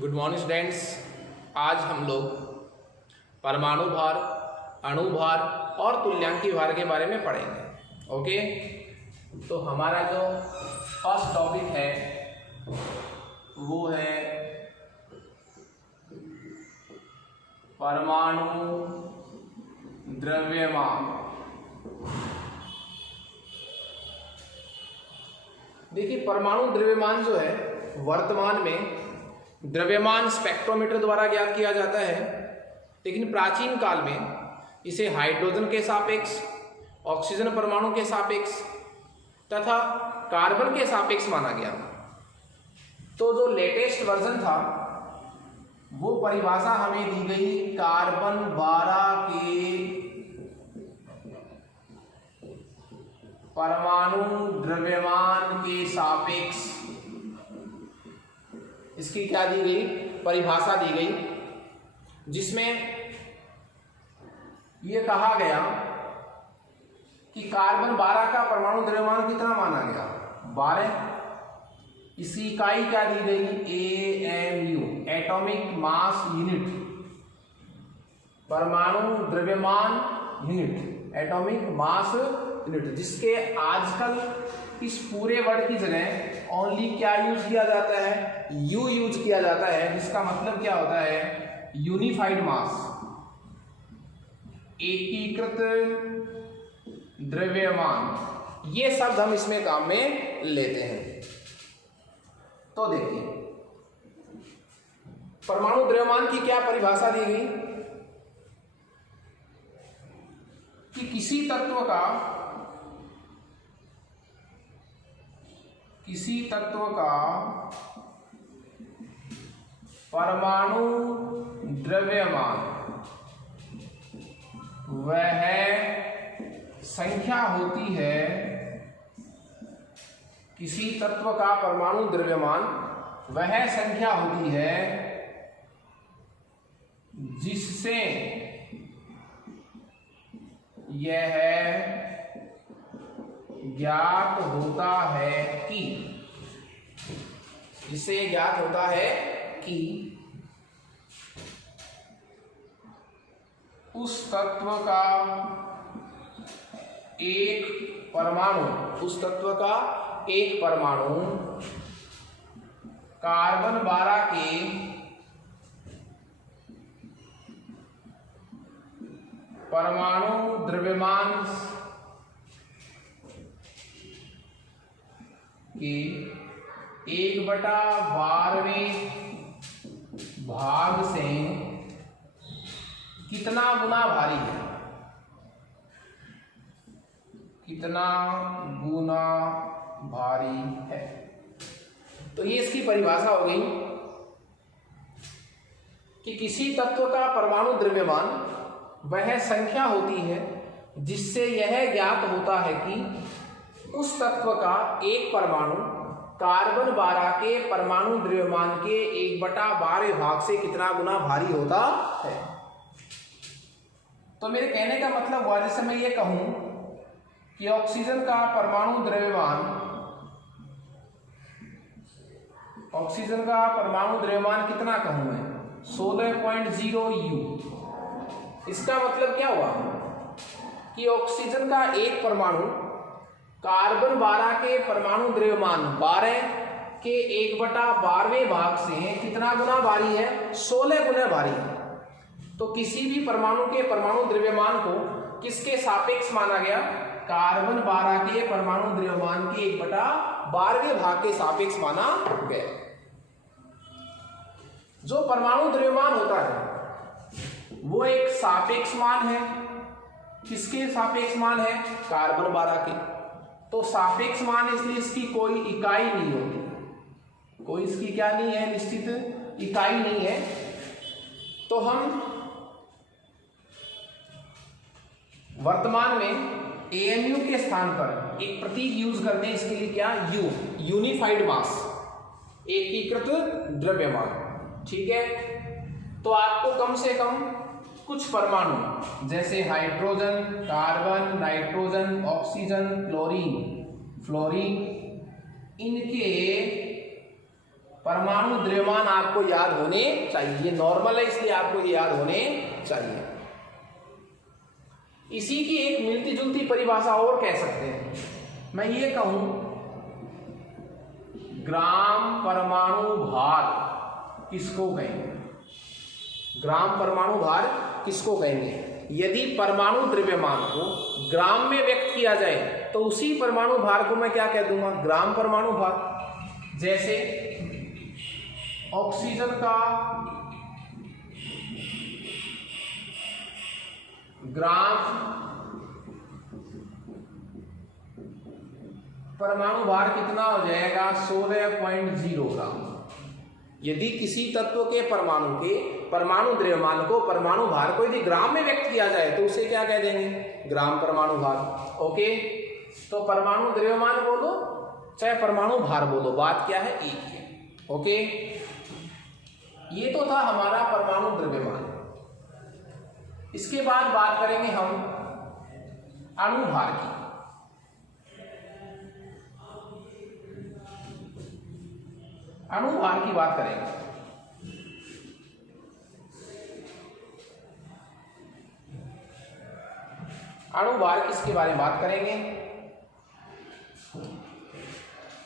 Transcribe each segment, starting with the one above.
Good morning students. आज हम लोग परमाणु भार, अणु भार और तुल्यांकी भार के बारे में पढ़ेंगे। ओके, तो हमारा जो फर्स्ट टॉपिक है वो है परमाणु द्रव्यमान। देखिए, परमाणु द्रव्यमान जो है वर्तमान में द्रव्यमान स्पेक्ट्रोमीटर द्वारा ज्ञात किया जाता है, लेकिन प्राचीन काल में इसे हाइड्रोजन के सापेक्ष, ऑक्सीजन परमाणु के सापेक्ष तथा कार्बन के सापेक्ष माना गया। तो जो लेटेस्ट वर्जन था वो परिभाषा हमें दी गई कार्बन 12 के परमाणु द्रव्यमान के सापेक्ष। इसकी क्या दी गई? परिभाषा दी गई, जिसमें यह कहा गया कि कार्बन 12 का परमाणु द्रव्यमान कितना माना गया? 12। इसकी इकाई क्या दी गई? AMU, एटॉमिक मास यूनिट, परमाणु द्रव्यमान यूनिट, एटॉमिक मास यूनिट, जिसके आजकल इस पूरे वर्ड की जगह ओनली क्या यूज किया जाता है? U यूज किया जाता है, जिसका मतलब क्या होता है? यूनिफाइड मास, एकीकृत द्रव्यमान। ये शब्द हम इसमें काम में लेते हैं। तो देखिए, परमाणु द्रव्यमान की क्या परिभाषा दी गई कि किसी तत्व का परमाणु द्रव्यमान वह संख्या होती है, किसी तत्व का परमाणु द्रव्यमान वह संख्या होती है जिससे यह ज्ञात होता है कि, जिससे यह ज्ञात होता है कि उस तत्व का एक परमाणु कार्बन 12 के परमाणु द्रव्यमान के 1/12वें भाग से कितना गुना भारी है? कितना गुना भारी है? तो ये इसकी परिभाषा हो गई कि किसी तत्व का परमाणु द्रव्यमान वह संख्या होती है जिससे यह ज्ञात होता है कि उस तत्व का एक परमाणु कार्बन 12 के परमाणु द्रव्यमान के 1/12 भाग से कितना गुना भारी होता है। तो मेरे कहने का मतलब हुआ, जैसे मैं ये कहूं कि ऑक्सीजन का परमाणु द्रव्यमान कितना कहूं मैं? 16.0 U। इसका मतलब क्या हुआ कि ऑक्सीजन का एक परमाणु कार्बन 12 के परमाणु द्रव्यमान 12 के 1/12वें भाग से कितना गुना भारी है? 16 गुना भारी है। तो किसी भी परमाणु के परमाणु द्रव्यमान को किसके सापेक्ष माना गया? कार्बन 12 के परमाणु द्रव्यमान के 1/12वें भाग के सापेक्ष माना गया। जो परमाणु द्रव्यमान होता है वो एक सापेक्ष मान है। किसके सापेक्ष मान है? कार्बन 12 के। तो सापेक्ष मान, इसलिए इसकी कोई इकाई नहीं होती, कोई इसकी क्या नहीं है? निश्चित इकाई नहीं है। तो हम वर्तमान में AMU के स्थान पर एक प्रतीक यूज करते हैं। इसके लिए क्या? U, यूनिफाइड मास, एकीकृत द्रव्यमान। ठीक है, तो आपको कम से कम कुछ परमाणु जैसे hydrogen, carbon, nitrogen, oxygen, fluorine, इनके परमाणु द्रव्यमान आपको याद होने चाहिए, ये नॉर्मल है इसलिए आपको ये याद होने चाहिए। इसी की एक मिलती जुलती परिभाषा और कह सकते हैं, मैं ये कहूं ग्राम परमाणु भार किसको कहेंगे? ग्राम परमाणु भार किसको कहेंगे? यदि परमाणु द्रव्यमान को ग्राम में व्यक्त किया जाए तो उसी परमाणु भार को मैं क्या कह दूंगा? ग्राम परमाणु भार। जैसे ऑक्सीजन का ग्राम परमाणु भार कितना हो जाएगा? 16.0 ग्राम। यदि किसी तत्व के परमाणु द्रव्यमान को, परमाणु भार को यदि ग्राम में व्यक्त किया जाए तो उसे क्या कह देंगे? ग्राम परमाणु भार। ओके, तो परमाणु द्रव्यमान बोलो चाहे परमाणु भार बोलो, बात क्या है? एक ही है। ओके, ये तो था हमारा परमाणु द्रव्यमान। इसके बाद बात करेंगे हम अणुभार की। अणुभार की बात करेंगे। अणुभार किसके बारे में बात करेंगे?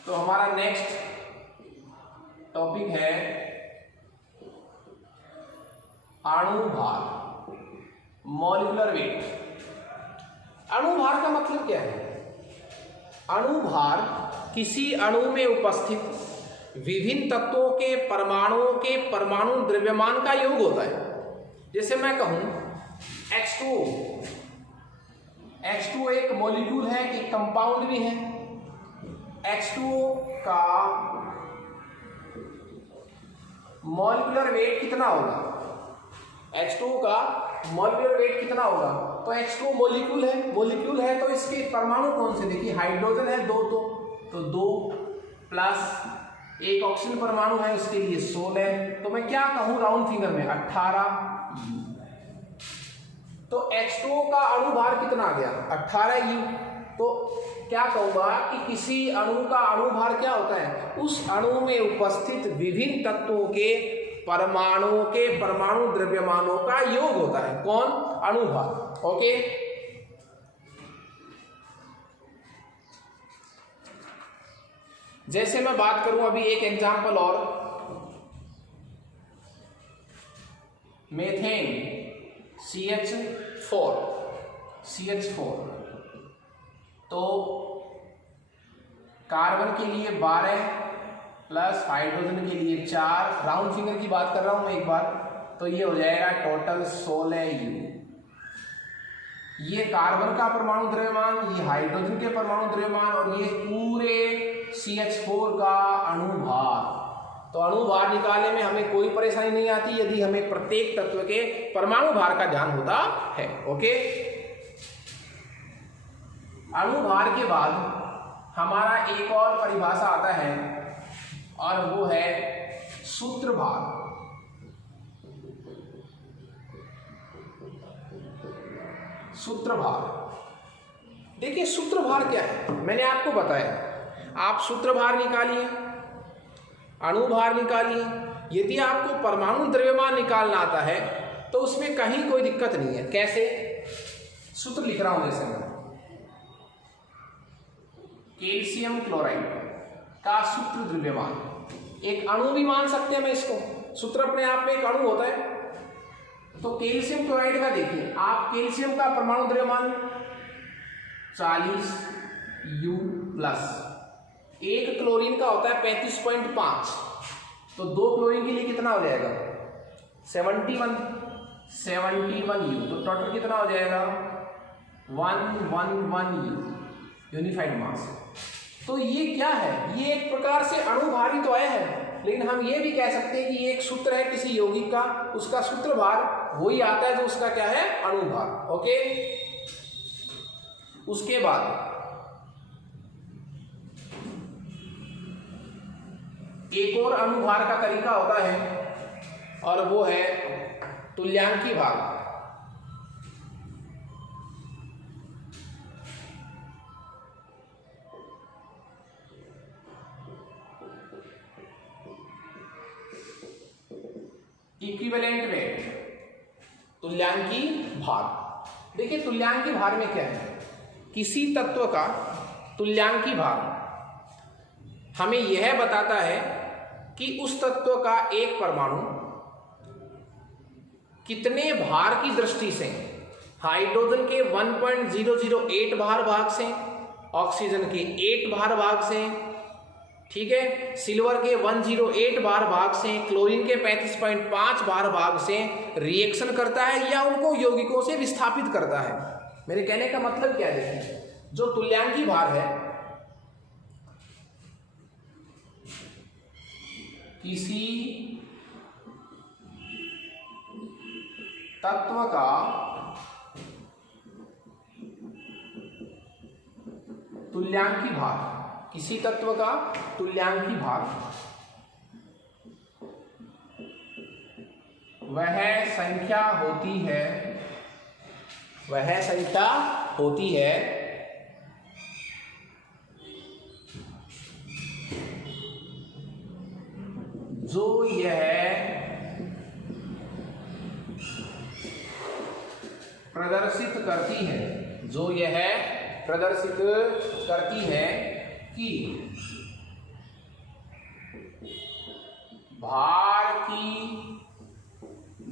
तो हमारा नेक्स्ट टॉपिक है अणुभार, मॉलिक्यूलर वेट। अणुभार का मतलब क्या है? अणुभार किसी अणु में उपस्थित विभिन्न तत्वों के परमाणु द्रव्यमान का योग होता है। जैसे मैं कहूं H2O, H2O एक मॉलिक्यूल है, एक कंपाउंड भी है। H2O का मॉलिक्यूलर वेट कितना होगा? H2O का मॉलिक्यूलर वेट कितना होगा? तो H2O मॉलिक्यूल है तो इसके परमाणु कौन से? देखिए हाइड्रोजन है 2, तो 2 प्लस एक ऑक्सीजन परमाणु है, उसके लिए 16। तो मैं क्या कहूं राउंड फिगर में? 18। तो H2O का अणुभार कितना आ गया? 18 U। तो क्या कहूंगा कि किसी अणु का अणुभार क्या होता है? उस अणु में उपस्थित विभिन्न तत्वों के परमाणु द्रव्यमानों का योग होता है। कौन? अणुभार। ओके, जैसे मैं बात करूं अभी एक एग्जांपल और, मेथेन CH4। तो कार्बन के लिए 12 प्लस हाइड्रोजन के लिए 4, राउंड फिगर की बात कर रहा हूं मैं एक बार, तो ये हो जाएगा टोटल 16 U। ये कार्बन का परमाणु द्रव्यमान, ये हाइड्रोजन के परमाणु द्रव्यमान और ये पूरे CH4 का अणुभार। तो अणुभार निकालने में हमें कोई परेशानी नहीं आती यदि हमें प्रत्येक तत्व के परमाणु भार का ध्यान होता है। ओके, अणुभार के बाद हमारा एक और परिभाषा आता है और वो है सूत्रभार। सूत्रभार, देखिए सूत्रभार क्या है मैंने आपको बताया। आप सूत्रभार निकालिए, अणुभार निकालिए। यदि आपको परमाणु द्रव्यमान निकालना आता है तो उसमें कहीं कोई दिक्कत नहीं है। कैसे? सूत्र लिख रहा हूं, जैसे मैं कैल्शियम क्लोराइड का सूत्र द्रव्यमान, एक अणु भी मान सकते हैं मैं इसको, सूत्र अपने आप में एक अणु होता है। तो कैल्शियम क्लोराइड का देखिए आप, कैल्शियम का परमाणु द्रव्यमान 40 U प्लस, एक क्लोरीन का होता है 35.5, तो 2 क्लोरीन के लिए कितना हो जाएगा? 71 U। तो टोटल कितना हो जाएगा? 111 U यूनिफाइड मास। तो ये क्या है? ये एक प्रकार से अणुभार ही तो है, लेकिन हम ये भी कह सकते हैं कि ये एक सूत्र है किसी यौगिक का, उसका सूत्रभार वही आता है जो उसका क्या है? अणुभार। ओके, उसके बाद एक और अणुभार का तरीका होता है और वो है तुल्यांकी भार। इक्विवेलेंट वेट, तुल्यांकी भार। देखिए तुल्यांकी भार में क्या है, किसी तत्व का तुल्यांकी भार हमें यह बताता है कि उस तत्व का एक परमाणु कितने भार की दृष्टि से, हाइड्रोजन के 1.008 भार भाग से, ऑक्सीजन के 8 भार भाग से, ठीक है, सिल्वर के 108 भार भाग से, क्लोरीन के 35.5 भार भाग से रिएक्शन करता है या उनको यौगिकों से विस्थापित करता है। मेरे कहने का मतलब क्या है, देखिए जो तुल्यांकी भार है, किसी तत्व का तुल्यांकी भार, किसी तत्व का तुल्यांकी भार वह संख्या होती है, वह संख्या होती है जो यह प्रदर्शित करती है, जो यह प्रदर्शित करती है कि भार की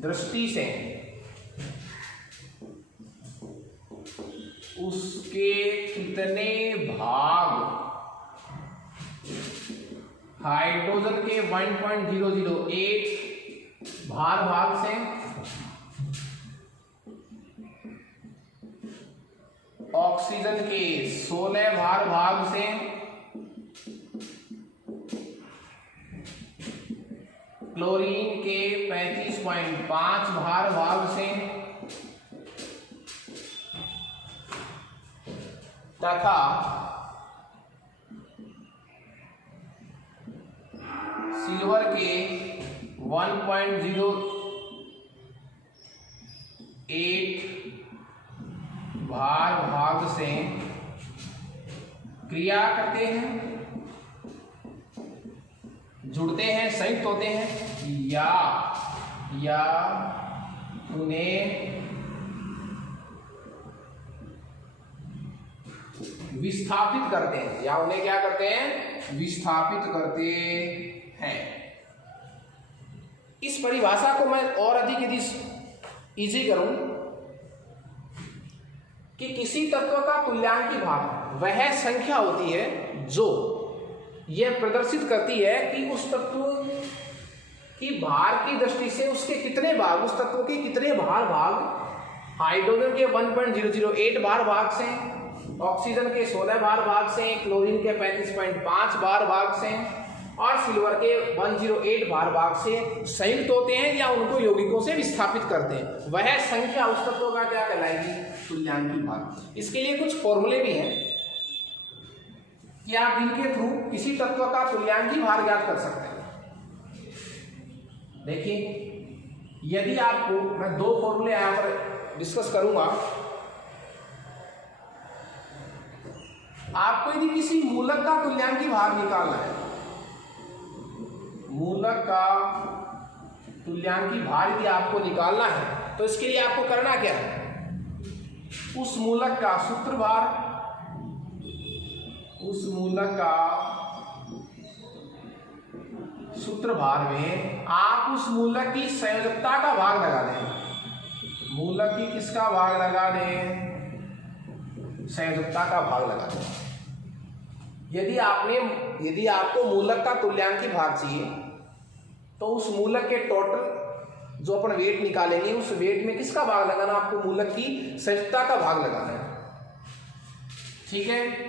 दृष्टि से उसके कितने भाग हाइड्रोजन के 1.008 भार भाग से, ऑक्सीजन के 16 भार भाग से, क्लोरीन के 35.5 भार भाग से तथा सिल्वर के 1.08 भार भाग से क्रिया करते हैं, जुड़ते हैं, संयुक्त होते हैं या उन्हें विस्थापित करते हैं, या उन्हें क्या करते हैं, विस्थापित करते हैं। इस परिभाषा को मैं और अधिक यदि इजी करूं कि किसी तत्व का तुल्यांकी भार वह संख्या होती है जो यह प्रदर्शित करती है कि उस तत्व की भार की दृष्टि से उसके कितने भाग, उस तत्व के कितने भाग हाइड्रोजन के 1.008 भार भाग से, ऑक्सीजन के 16 भार भाग से, क्लोरीन के 35.5 भार भाग से और सिल्वर के 108 भार भाग से संयुक्त होते हैं या उनको यौगिकों से विस्थापित करते हैं। वह संख्या उस तत्व का क्या कहलाएगी, तुल्यांकी भार। इसके लिए कुछ फॉर्मूले भी हैं कि आप इनके थ्रू किसी तत्व का तुल्यांकी भार ज्ञात कर सकते हैं। देखिए यदि आपको मैं दो फॉर्मूले यहां पर डिस्कस करूंगा, आपको यदि किसी मूलक का तुल्यांकी भार निकालना है, मूलक का तुल्यांकी भार यदि आपको निकालना है तो इसके लिए आपको करना क्या है, उस मूलक का सूत्र भार, उस मूलक का सूत्र भार में आप उस मूलक की संयोजकता का भाग लगा दें। मूलक की किसका भाग लगा दें, संयोजकता का भाग लगा दें। यदि आपको मूलक का तुल्यांकी भाग चाहिए तो उस मूलक के टोटल जो अपन वेट निकालेंगे उस वेट में किसका भाग लगाना, आपको मूलक की संयोजकता का भाग लगाना है। ठीक है,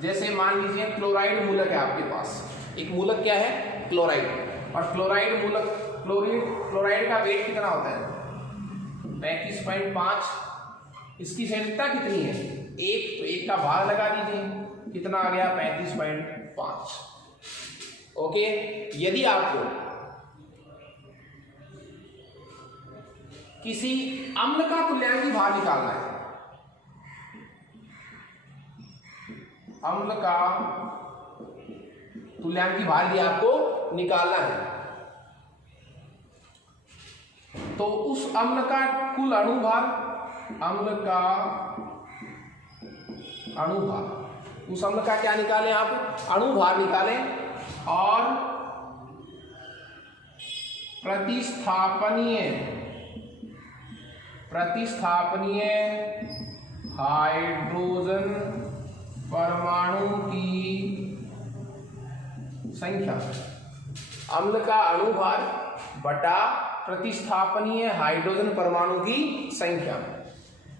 जैसे मान लीजिए क्लोराइड मूलक है आपके पास, एक मूलक क्या है, क्लोराइड, और क्लोराइड मूलक क्लोराइड का वेट कितना होता है, 35.5। इसकी संयोजकता कितनी है, एक, तो एक का भाग लगा दीजिए, कितना आ गया, 35.5। ओके, यदि आपको किसी अम्ल का तुल्यांकी भार निकालना है, अम्ल का तुल्यांकी भार भी आपको निकालना है। तो उस अम्ल का कुल अणुभार, अम्ल का अणुभार, उस अम्ल का क्या निकालें आप, अणुभार निकालें, और प्रतिस्थापनीय हाइड्रोजन परमाणु की संख्या, अम्ल का अणुभार बटा प्रतिस्थापनीय हाइड्रोजन परमाणु की संख्या।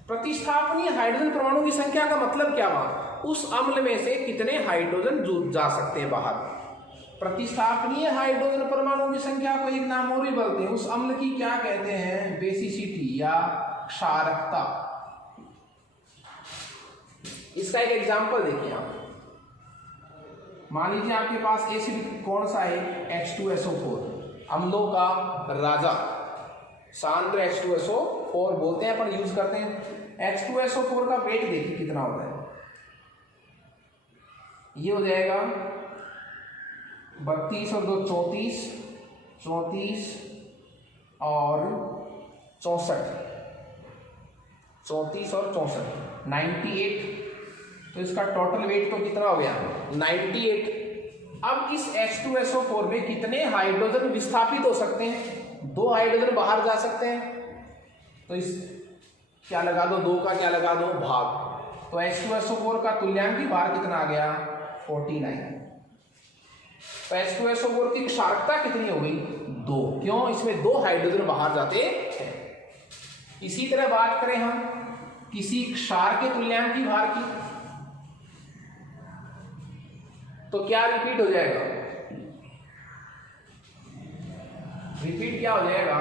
प्रतिस्थापनीय हाइड्रोजन परमाणु की संख्या का मतलब क्या हुआ, उस अम्ल में से कितने हाइड्रोजन जुड़ जा सकते हैं बाहर। प्रतिस्थापनीय हाइड्रोजन परमाणु की संख्या को एक नाम और भी बोलते हैं, उस अम्ल की क्या कहते हैं, बेसिसिटी या क्षारकता। इसका एक एग्जांपल देखिए आप, मान लीजिए आपके पास एसिड कौन सा है, H2SO4, अम्लों का राजा, सांद्र H2SO4 बोलते हैं, पर यूज करते हैं। H2SO4 का वेट देखिए कितना होता है, ये हो जाएगा 32 और 2 34, 34 और 64, 34 और 64 98। तो इसका टोटल वेट तो कितना हो गया, 98। अब इस H2SO4 में कितने हाइड्रोजन विस्थापित हो सकते हैं, 2 हाइड्रोजन बाहर जा सकते हैं। तो इस क्या लगा दो, 2 का क्या लगा दो, भाग। तो H2SO4 का तुल्यांकी भार कितना आ गया, 49। तो H2SO4 की क्षारकता कितनी हो गई, 2, क्यों, इसमें 2 हाइड्रोजन बाहर जाते हैं। इसी तरह बात करें हम किसी क्षार के तुल्यांकी भार की, तो क्या रिपीट हो जाएगा, रिपीट क्या हो जाएगा,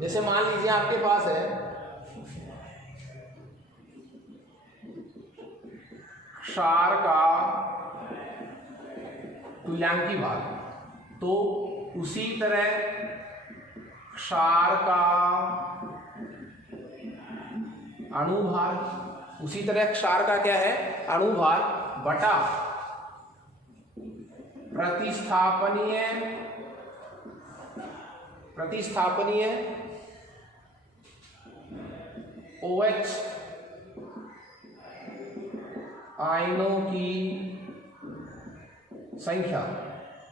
जैसे मान लीजिए आपके पास है क्षार का तुल्यांकी भार, तो उसी तरह क्षार का अणुभार, उसी तरह क्षार का क्या है, अणुभार बटा प्रतिस्थापनीय OH आयनों की संख्या,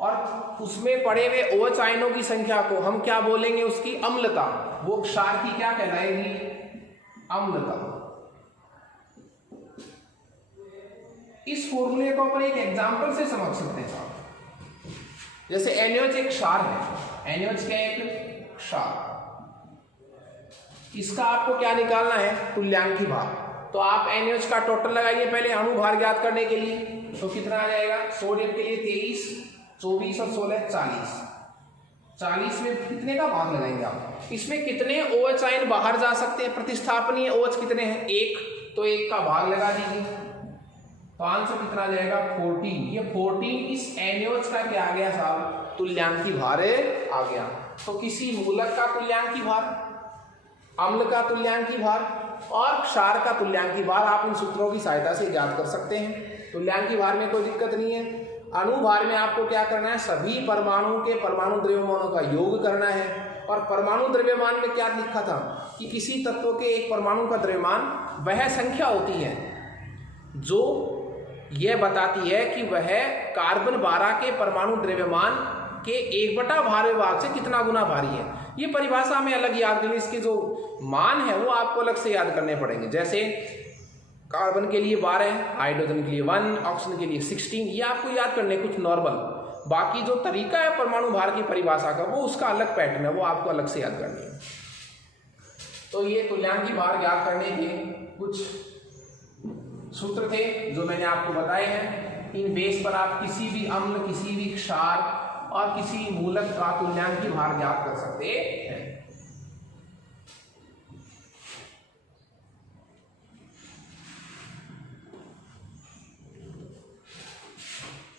और उसमें पड़े हुए OH आयनों की संख्या को हम क्या बोलेंगे, उसकी अम्लता, वो क्षार की क्या कहलाएगी, अम्लता। इस फॉर्मूले को अपन एक एग्जांपल से समझ सकते हैं साहब। जैसे NaOH एक क्षार है, NaOH क्या एक क्षार, इसका आपको क्या निकालना है, तुल्यांकी भार। तो आप NaOH का टोटल लगाइए पहले अणुभार ज्ञात करने के लिए, तो कितना आ जाएगा, सोडियम के लिए 23, 24 और 16 40, 40 में कितने का भाग लगाएंगे आप, इसमें कितने OH आयन बाहर जा सकते हैं, प्रतिस्थापनीय OH कितने हैं, 1, तो 1 का भाग लगा दीजिए, तो आंसर कितना आ जाएगा, 14। ये 14 इस NaOH का क्या आ गया साहब, तुल्यांकी भार आ गया। तो किसी मूलक का तुल्यांकी भार, अम्ल का तुल्यांकी भार और क्षार का तुल्यांकी भार आप इन सूत्रों की सहायता से ज्ञात कर सकते हैं। तुल्यांकी भार में कोई दिक्कत नहीं है। अणुभार में आपको क्या करना है, सभी परमाणु के परमाणु द्रव्यमानों का योग करना है। और परमाणु द्रव्यमान में क्या लिखा था कि किसी तत्व के एक परमाणु का द्रव्यमान वह संख्या होती है जो यह बताती है कि वह कार्बन 12 के परमाणु द्रव्यमान के 1/12 भार विभाग से कितना गुना भारी है। ये परिभाषा में अलग याद करनी, इसके जो मान है वो आपको अलग से याद करने पड़ेंगे। जैसे कार्बन के लिए 12, हाइड्रोजन के लिए 1, ऑक्सीजन के लिए 16, ये आपको याद करने कुछ नॉर्मल। बाकी जो तरीका है परमाणु भार की परिभाषा का वो उसका अलग पैटर्न है, वो आपको अलग से याद करनी है। तो ये तुल्यांकी भार याद करने के कुछ सूत्र थे जो मैंने आपको बताए हैं। इन बेस पर आप किसी भी अम्ल, किसी भी क्षार और किसी मूलक का तुल्यांकी भार ज्ञात कर सकते हैं।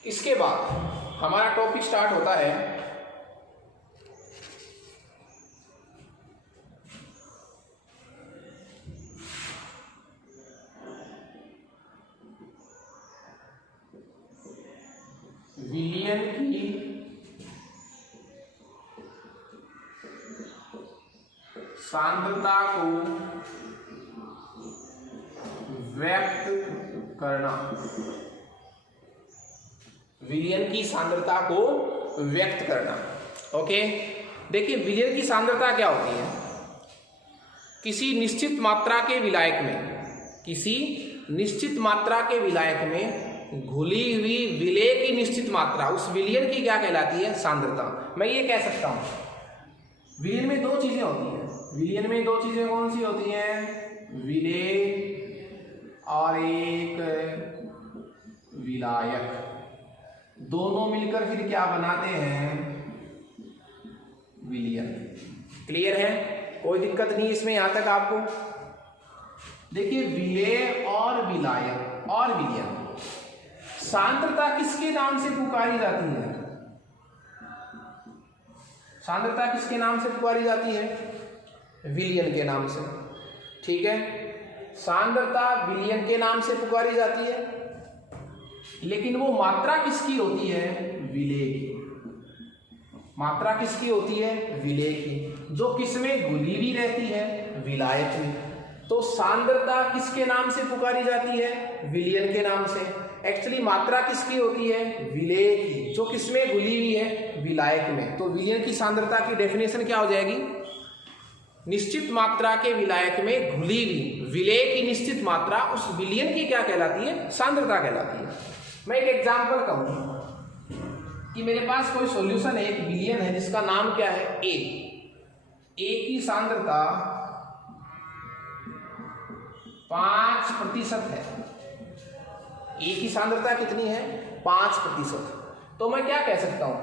इसके बाद हमारा टॉपिक स्टार्ट होता है विलयन की सांद्रता को व्यक्त करना, विलयन की सांद्रता को व्यक्त करना। ओके, देखिए विलयन की सांद्रता क्या होती है? किसी निश्चित मात्रा के विलायक में, किसी निश्चित मात्रा के विलायक में घुली हुई विलेय की निश्चित मात्रा, उस विलयन की क्या कहलाती है? सांद्रता। मैं ये कह सकता हूं विलयन में दो चीजें होती हैं। विलयन में दो चीजें कौन सी होती हैं? विलेय और एक विलायक, दोनों मिलकर फिर क्या बनाते हैं? विलयन। क्लियर है? कोई दिक्कत नहीं इसमें यहां तक आपको? देखिए विलेय और विलायक और विलयन, सांद्रता किसके नाम से पुकारी जाती है? सांद्रता किसके नाम से पुकारी जाती है? विलयन के नाम से। ठीक है, सांद्रता विलयन के नाम से पुकारी जाती है, लेकिन वो मात्रा किसकी होती है? विलेय की। मात्रा किसकी होती है? विलेय की, जो किसमें घुली हुई रहती है? विलायक में। तो सांद्रता किसके नाम से पुकारी जाती है? विलयन के नाम से। एक्चुअली मात्रा किसकी होती है? विलेय की, जो किसमें घुली हुई है? विलायक में। तो विलयन की सांद्रता की डेफिनेशन क्या हो जाएगी? निश्चित मात्रा के विलायक में घुली हुई विलेय की निश्चित मात्रा, उस विलयन की क्या कहलाती है? सांद्रता कहलाती है। मैं एक एग्जांपल कहूँ कि मेरे पास कोई सॉल्यूशन है, एक विलयन है जिसका नाम क्या है? ए। ए की सांद्रता 5% है। ए की सांद्रता कितनी है? 5%। तो मैं क्या कह सकता हूं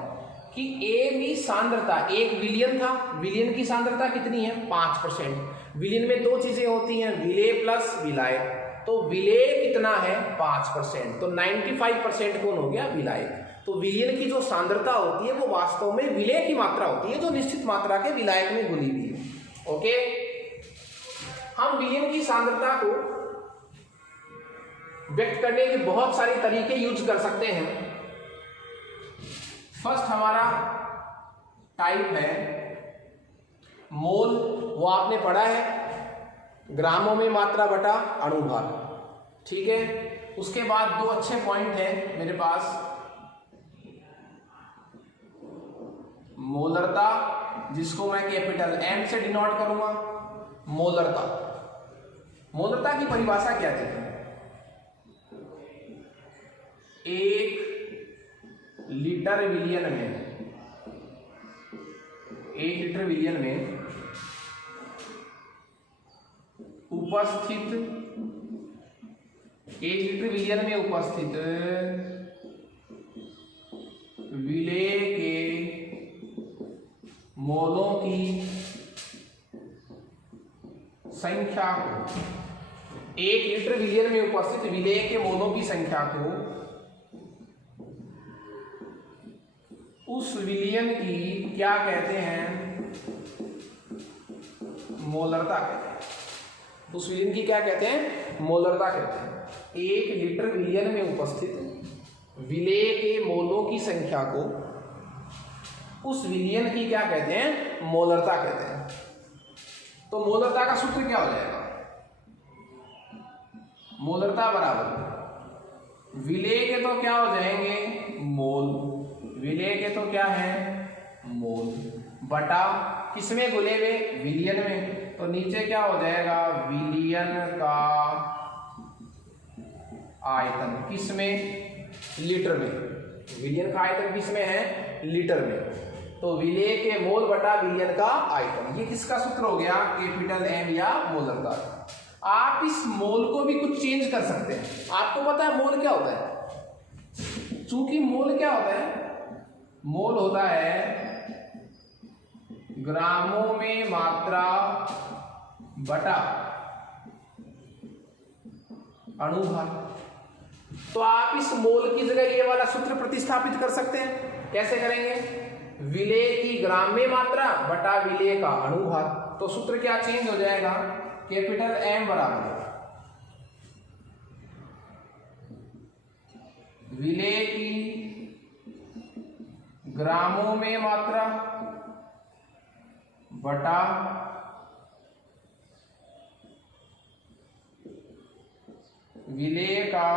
कि ए की सांद्रता, एक विलयन था, विलयन की सांद्रता कितनी है? 5%। विलयन में दो चीजें होती हैं, विलेय प्लस विलायक। तो विलेय कितना है? 5%। तो 95% कौन हो गया? विलायक। तो विलयन की जो सांद्रता होती है वो वास्तव में विलेय की मात्रा होती है, जो निश्चित मात्रा के विलायक में घुली हुई है। ओके, हम विलयन की सांद्रता को व्यक्त करने के बहुत सारे तरीके यूज कर सकते हैं। फर्स्ट हमारा टाइप है मोल, वो आपने पढ़ा है, ग्रामों में मात्रा बटा अणुभार। ठीक है, उसके बाद दो अच्छे पॉइंट हैं मेरे पास, मोलरता, जिसको मैं कैपिटल एम से डिनोट करूंगा। मोलरता, मोलरता की परिभाषा क्या थी? एक लीटर विलयन में, 1 लीटर विलयन में उपस्थित, 1 लीटर विलयन में उपस्थित विलेय के मोलों की संख्या को, 1 लीटर विलयन में उपस्थित विलेय के मोलों की संख्या को उस विलयन की क्या कहते हैं? मोलरता कहते हैं। उस विलयन की क्या कहते हैं? मोलरता कहते हैं। 1 लीटर विलयन में उपस्थित विलेय के मोलों की संख्या को उस विलयन की क्या कहते हैं? मोलरता कहते हैं। तो मोलरता का सूत्र क्या हो जाएगा? मोलरता बराबर विलेय के तो क्या हो जाएंगे? मोल। विलेय के तो क्या है? मोल, बटा किसमें घुले हुए? विलयन में। तो नीचे क्या हो जाएगा? विलयन का आयतन, किसमें? लीटर में। विलयन का आयतन किसमें है? लीटर में। तो विलेय के मोल बटा विलयन का आयतन, ये किसका सूत्र हो गया? कैपिटल एम या मोलरता। आप इस मोल को भी कुछ चेंज कर सकते हैं। आपको पता है मोल क्या होता है? चूंकि मोल क्या होता है? मोल होता है ग्रामों में मात्रा बटा अणुभार। तो आप इस मोल की जगह ये वाला सूत्र प्रतिस्थापित कर सकते हैं। कैसे करेंगे? विलेय की ग्राम में मात्रा बटा विलेय का अणुभार। तो सूत्र क्या चेंज हो जाएगा? कैपिटल एम बराबर विलेय की ग्रामों में मात्रा बटा विलेय का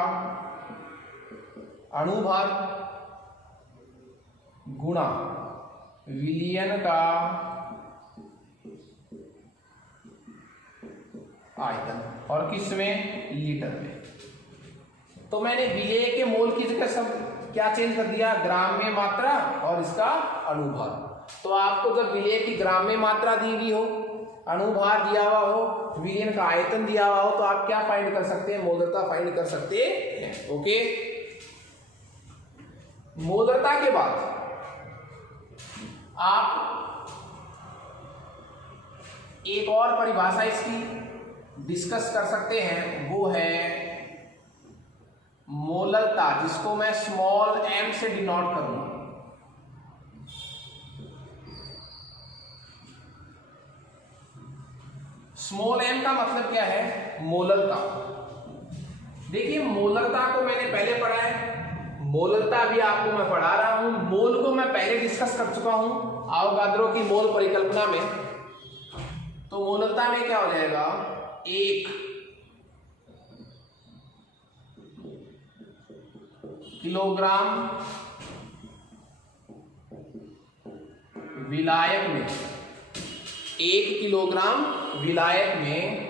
अणुभार गुणा विलयन का आयतन, और किसमें? लीटर में। तो मैंने विलेय के मोल की जगह सब क्या चेंज कर दिया? ग्राम में मात्रा और इसका अणुभार। तो आपको जब विलेय की ग्राम में मात्रा दी हुई हो, अणुभार दिया हुआ हो, विलयन का आयतन दिया हुआ हो, तो आप क्या फाइंड कर सकते हैं? मोलरता फाइंड कर सकते हैं। ओके, मोलरता के बाद आप एक और परिभाषा इसकी डिस्कस कर सकते हैं, वो है मोलरता, जिसको मैं स्मॉल m से डिनोट करूंगा। स्मॉल m का मतलब क्या है? मोलरता। देखिए, मोलरता को मैंने पहले पढ़ा है, मोलरता भी आपको मैं पढ़ा रहा हूं। मोल को मैं पहले डिस्कस कर चुका हूं आवोगाद्रो की मोल परिकल्पना में। तो मोलरता में क्या हो जाएगा? 1 किलोग्राम विलायक में, 1 किलोग्राम विलायक में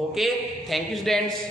ओके, थैंक यू स्टूडेंट्स।